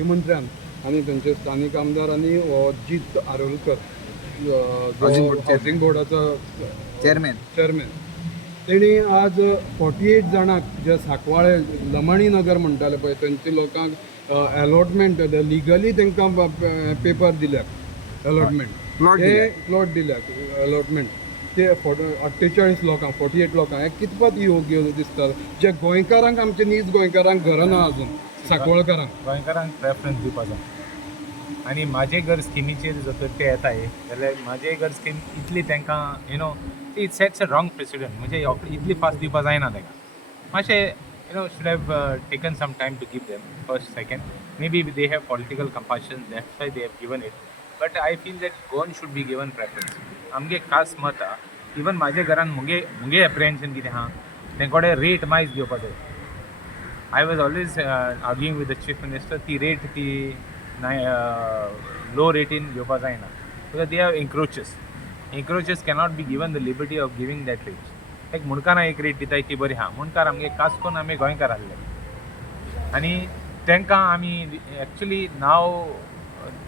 मुख्यमंत्र्यान आनी तांचे स्थानीक आमदारांनी हो जित आरोलकर हावसिंग बोर्डाचो चेअरमॅन तेणी आज 48 जाणांक जे सांकवाळे लमाणी नगर म्हणटाले पळय थंयच्या लोकांक अलॉटमेंट लिगली तांकां पेपर दिल्यात अलॉटमेंट ते प्लॉट दिल्यात अलॉटमेंट ते 48 लोकांक 48 लोकांक हे कितपत योग्य दिसता जे गोंयकारांक आमच्या नीज गोंयकारांक घरां ना अजून गोंयकारांक प्रेफरन्स दिवपाक जाय आनी म्हाजे घर स्किमीचेर जर तर ते येताय जाल्यार म्हाजे घर स्कीम इतली तांकां it sets a wrong president म्हणजे इतली फास्ट दिवपाक जायना तांकां मातशें should have taken some time to give them first second maybe they have political compulsion that's why they have given it but I feel that Goan should be given preference आमगे खास मत हा even म्हाजे घरान मुगे एप्रिहेन्शन कितें आहा तेंकोडे rate मायज दिवपाक जाय I was always arguing with the chief minister ती रेट ती low rate in घेवपाक जायना because they have encroaches cannot be given the liberty of giving that rate like मुणकारां एक रेट दिताय ती बरी आहा मुणकार आमगे खास करून आमी गोंयकार आहले आनी तांकां आमी actually now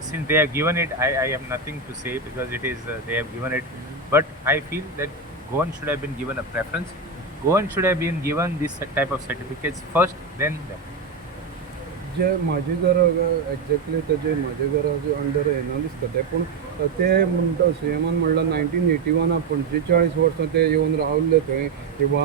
since they have given it I have nothing to say because it is they have given it but I feel that Goan should have been given a preference Goan should have been given this type of certificates first then them जे म्हाजे घर exactly तेजे म्हाजे घराचे under येना दिसता ते पूण ते म्हणटा सीएमान म्हणल्यार 1981 45 वर्सां ते येवन रावल्ले थंय किंवा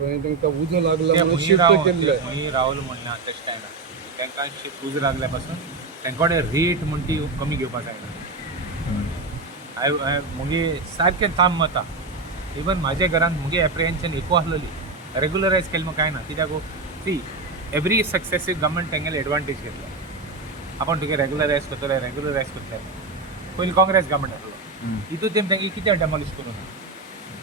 थंय तांकां उजो लागला म्हणून शिफ्ट केल्ले रावल म्हणना तेच टायमार तांकां शिफ्ट उजो लागल्या पासून तांकोडे रेट म्हण ती कमी घेवपाक जायना मुगे सारकें ताम मत आहा इवन म्हाज्या घरान मुगे एप्रिहेन्शन एकू आसलेली रेगुलरायज केलें म्हाका कांय ना कित्याक सी एवरी सक्सेसीव गव्हर्मेंट तेंगेले एडवांटेज घेतलो आपण तुगे रेगुलरायज करतले पयलीं काँग्रेस गव्हर्मेंट आसलो हितून तेम तेंगे कित्याक डेमॉलिश करूं ना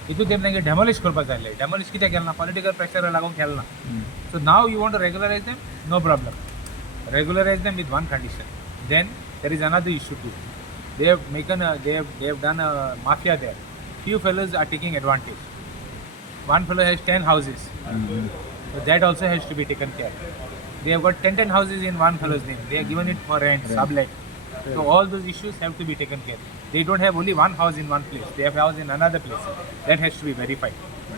हितून तेम तेंगे डेमॉलिश करपाक जाय आसलें डेमॉलिश कित्याक केलें ना पॉलिटिकल प्रेशर लागून केलें ना so now you want to regularise them no problem regularise them with one condition then there is another issue to they have done a mafia there few fellows are taking advantage one fellow has 10 houses so that also has to be taken care they have got 10 houses in one fellow's name they are given it for rent sublet so all those issues have to be taken care they don't have only one house in one place they have house in another place that has to be verified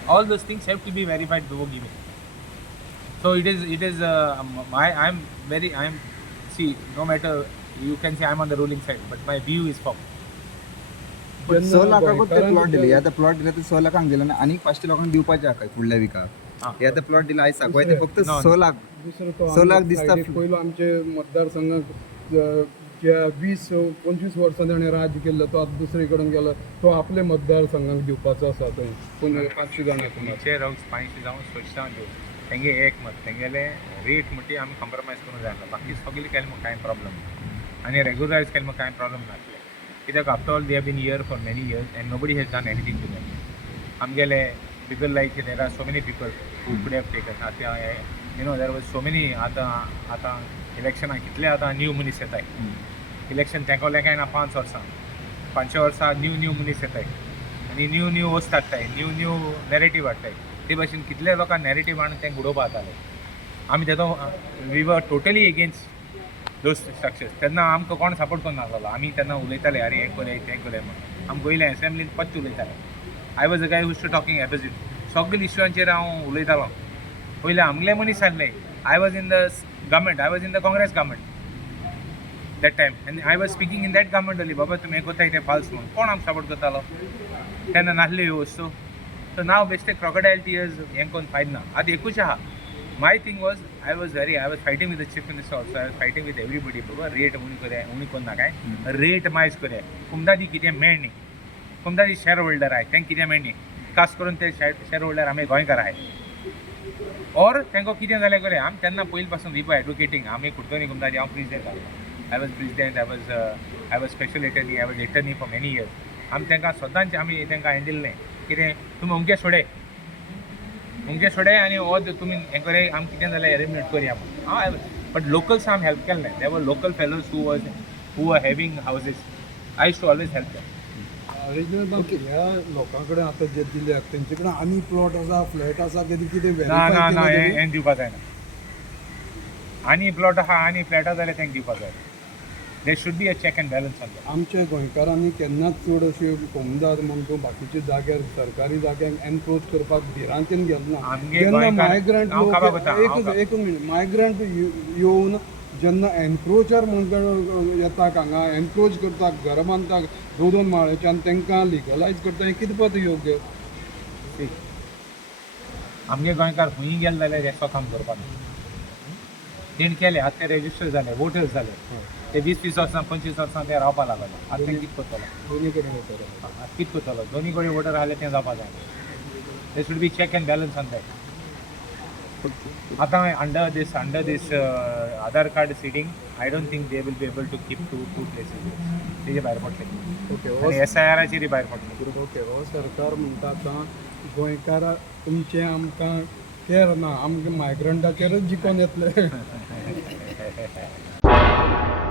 all those things have to be verified before giving so it is I'm see no matter you can say I'm on the ruling side but my view is firm 6 लाखांक ते plot दिले आता plot दिले तर 6 लाखांक दिला ना आणि 500 लोकांक दिवपाचे आहा फुडल्या विकाक हे आता प्लॉट दिला आयज सांगवाय ते फक्त 6 लाख दिसता पयलो आमचे मतदारसंघात ज्या 20-25 वर्सां ताणें राज्य केल्लो तो आतां दुसरे कडेन गेलो तो आपले मतदारसंघाक दिवपाचो आसा थंय 500 जाणांक चे रावंक 500 जावं 600 दिवं तेंगे एक मत तेंगेले रेट म्हणटी आमी कंप्रोमायज करूंक जायना बाकी सगळी केलें म्हाका कांय प्रॉब्लम आनी रेगुलरायज केलें म्हाका कांय प्रॉब्लम नासलें कित्याक after all they have been here for many years and nobody has done anything to them आमगेले people like there are so many people who could have taken आतां देर वॉज सो मेनी आतां इलेक्शनाक कितले आतां new मनीस येताय election तेंकोलें काय ना 5 वर्सां 5 वर्सां न्यू मनीस येताय आनी न्यू वस्त हाडटाय न्यू नॅरेटीव हाडटाय ते भाशेन कितले लोकांक नॅरेटीव हाडून तें घडोवपाक जाताले आमी तेजो we were totally against those structures तेन्ना आमकां कोण सपोर्ट करना जालो आमी तेन्ना उलयताले अरे हें कोले म्हणून आमी गोयले एसेंब्लीन पच्च उलयताले I was a guy who to talking opposite सगळे इश्यूआंचेर हांव उलयतालो पयले आमगेले मनीस आहले I was in the government I was in the Congress government that time आनी I was speaking in that government only बाबा तुमी हें कोताय तें फाल्स म्हणून कोण आमकां सपोर्ट करतालो तेन्ना नासल्यो ह्यो वस्तू सो नाव बेश्टे क्रोकोडायल टियर्स हें कोन्न फायद ना आतां एकूच आहा my thing was I was fighting with the chief minister also I was fighting with everybody बाबा रेट उणी कोण ना काय रेट मायज करे कुमदादी कितें मेळनी कुमदादी शेअर होल्डर आहे तेंक कितें मेळनी खास करून ते शेअर होल्डर आमी गोंयकार आहे और तेंको कितें जालें करे आमी तेन्ना पयलीं पासून वी वर एडवोकेटींग आमी कुडतोनी कुमदादी हांव president I was president I was special attorney I was attorney for many years आमी तेंकां सदांच आमी तेंकां हँडल कितें तुमी अमके सोडे आनी हो तुमी हें करे आमी कितें जाल्यार एरेंजमेंट करया म्हणून बट लोकल्स आमी हेल्प केलें दे वर local fellows who were having हावजीस I use to always help them regional ह्या लोकां कडेन आतां जे दिल्यात तेंचे कडेन आनी प्लॉट आसा फ्लॅट आसा कितें ना हें दिवपाक जायना आनी प्लॉट आहा आनी फ्लॅटां जाल्यार तांकां दिवपाक जाय. देर should be a check and balance on that. आमच्या गोंयकारांनी केन्नाच चड अशी कोमदार म्हण तूं बाकीच्या जाग्यार सरकारी जाग्यांक एनक्रोच करपाक भिरांतीन गेलो ना. आमगे जेन्ना गोंयकार- मायग्रंट हांव काबार करता, हांव लोक एक मिनीट मायग्रंट येवन जेन्ना एनक्रोचर म्हणटा येतात हांगा एनक्रोच करतात घरां बांदतात 2-2 माळ्याचे आनी तांकां लिगलायज करता हें कितें पद योग्य? आमगे गोंयकार खंयी गेले जाल्यार हे काम करपाक ना. तेणी केले आतां ते रेजिस्टर जाले वोटर्स जाले ते 20-20 वर्सां 25 वर्सां ते रावपाक लागले. आतां तें कितें करतलो? दोनी कडेन वोटर आतां कितें करतलो? दोनी कडेन वोटर आसले तें जावपाक जाय. They should be check and balance on that. आतां under this Aadhaar card seeding I don't think they will be able to keep two places. तेजे भायर पडटले ओके आनी SIR-चेरय भायर पडटले. ओके हो सरकार म्हणटा आतां गोंयकारां तुमचें आमकां केर ना आमकां मायग्रंटाचेरच जिखोन येतले.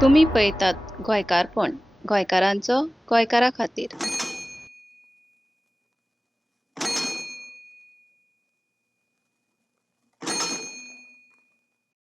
तुम्ही पळयतात गोंयकारपण गोंयकारांचो गोंयकारा खातीर.